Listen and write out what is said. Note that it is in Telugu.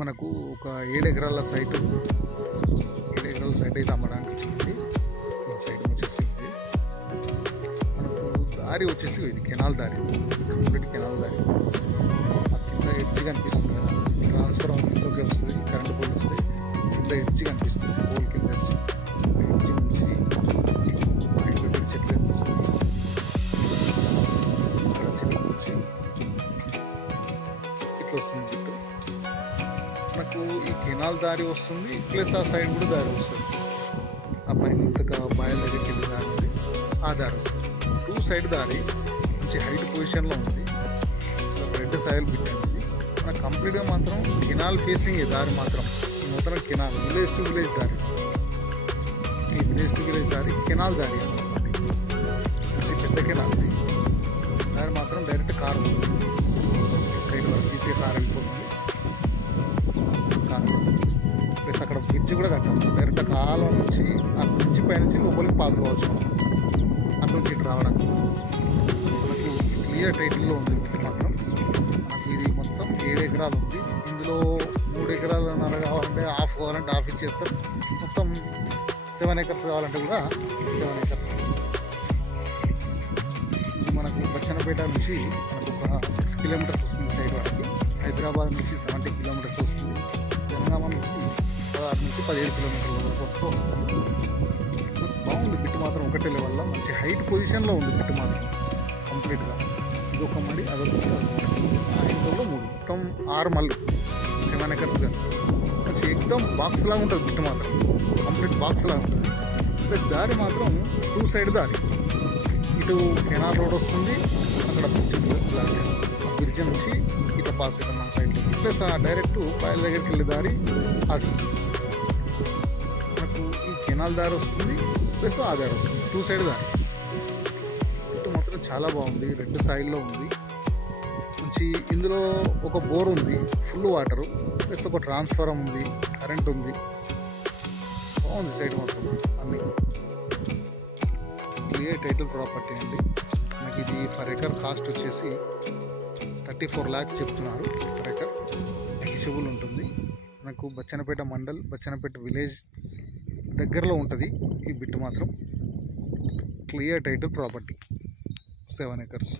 మనకు ఒక 7 ఎకరాల సైట్ 7 ఎకరాల సైట్ అయితే అమ్మడానికి వచ్చింది. సైట్ వచ్చేసి ఇది మనకు దారి వచ్చేసి ఇది కెనాల్ దారి, కంప్లీట్ కెనాల్ దారి. ఆ కింద ఎడ్జ్ కనిపిస్తుంది కదా, ట్రాన్స్ఫార్మర్ ఇంట్లోకి వస్తుంది, కరెంట్ పోల్ వస్తాయి. కింద ఎడ్జ్ కనిపిస్తుంది, పోల్ కింద ఎడ్జ్ నుంచి మా ఇంట్లో సైడ్ చెట్లు కనిపిస్తుంది. ఇక్కడ చెట్లు నుంచి ఇట్లా వస్తుంది చుట్టూ. మనకు ఈ కెనాల్ దారి వస్తుంది, ప్లస్ ఆ సైడ్ కూడా దారి వస్తుంది. ఆ పైన ఇంతగా బాయిల దగ్గరికి వెళ్ళి దారి ఉంది, ఆ దారి వస్తుంది. 2 సైడ్ దారి మంచి హైట్ పొజిషన్లో ఉంది. రెడ్ సాయిల్ బిట్ అనేది మన కంప్లీట్గా మాత్రం కెనాల్ ఫేసింగ్ దారి మాత్రం మొత్తం కెనాల్ విలేజ్ టు విలేజ్ దారి. ఈ విలేజ్ టు విలేజ్ దారి కెనాల్ దారి మంచి పెద్ద కెనాల్ దారి మాత్రం డైరెక్ట్ కార్ వస్తుంది. సైడ్ వరకు తీసే కార్ వెళ్ళిపోతుంది. ప్లస్ అక్కడ బ్రిడ్జ్ కూడా కట్టాలి. డైరెక్ట్ కాలం నుంచి ఆ బ్రిడ్జ్ పై నుంచి లోపలికి పాస్ కావచ్చు అటు నుంచి ఇటు రావడానికి. మనకి క్లియర్ టైటిల్లో ఉంది మాత్రం. మనకి ఇది మొత్తం 7 ఎకరాలు ఉంది. ఇందులో 3 ఎకరాలన్నర కావాలంటే హాఫ్ కావాలంటే హాఫ్ ఇచ్చేస్తారు. మొత్తం 7 ఎకర్స్ కావాలంటే కూడా 7 ఎకర్స్. ఇది మనకు బచ్చన్నపేట నుంచి మనకు ఒక 6 కిలోమీటర్స్ వస్తుంది సైడ్ వరకు. హైదరాబాద్ నుంచి 70 కిలోమీటర్స్ వస్తుంది. జనగామ నుంచి 16 నుంచి 17 కిలోమీటర్ల వరకు వస్తుంది. బాగుంది బిట్టు మాత్రం. ఒకటే వల్ల మంచి హైట్ పొజిషన్లో ఉంది బిట్టు మాత్రం కంప్లీట్గా. ఇదొక మడి, అదొక ఇంట్లో కూడా 3, మొత్తం 6 మళ్ళు 7 ఎకర్స్ కానీ మంచి ఎక్దమ్ బాక్స్ లాగా ఉంటుంది బిట్టు మాత్రం. కంప్లీట్ బాక్స్ లాగా ఉంటుంది. ప్లస్ దారి మాత్రం 2 సైడ్ దారి. ఇటు కెనాల్ రోడ్ వస్తుంది, అక్కడ బ్రిడ్జ్ నుంచి ఇట్లా పాస్ అవుతాం మన సైడ్లో. ప్లస్ డైరెక్ట్ పాయల దగ్గరికి వెళ్ళే దారి అటు మనకు ఈ కెనాల్ దారి వస్తుంది, ప్లస్ ఆ దారి వస్తుంది. 2 సైడ్ దారి. ఇటు మాత్రం చాలా బాగుంది, రెడ్ సైడ్లో ఉంది మంచి. ఇందులో ఒక బోర్ ఉంది, ఫుల్ వాటరు, ప్లస్ ఒక ట్రాన్స్ఫార్మర్ ఉంది, కరెంట్ ఉంది. బాగుంది సైడ్ మొత్తం అన్నీ. క్లియర్ టైటిల్ ప్రాపర్టీ అండి. మనకి ఇది పర్ ఎకర్ కాస్ట్ వచ్చేసి 34 lakhs చెప్తున్నారు పర్ ఎకర్. ఎలిజిబుల్ ఉంటుంది. మనకు బచ్చన్నపేట మండల్, బచ్చన్నపేట విలేజ్ దగ్గరలో ఉంటుంది ఈ బిట్ మాత్రం. Clear title property 7 acres.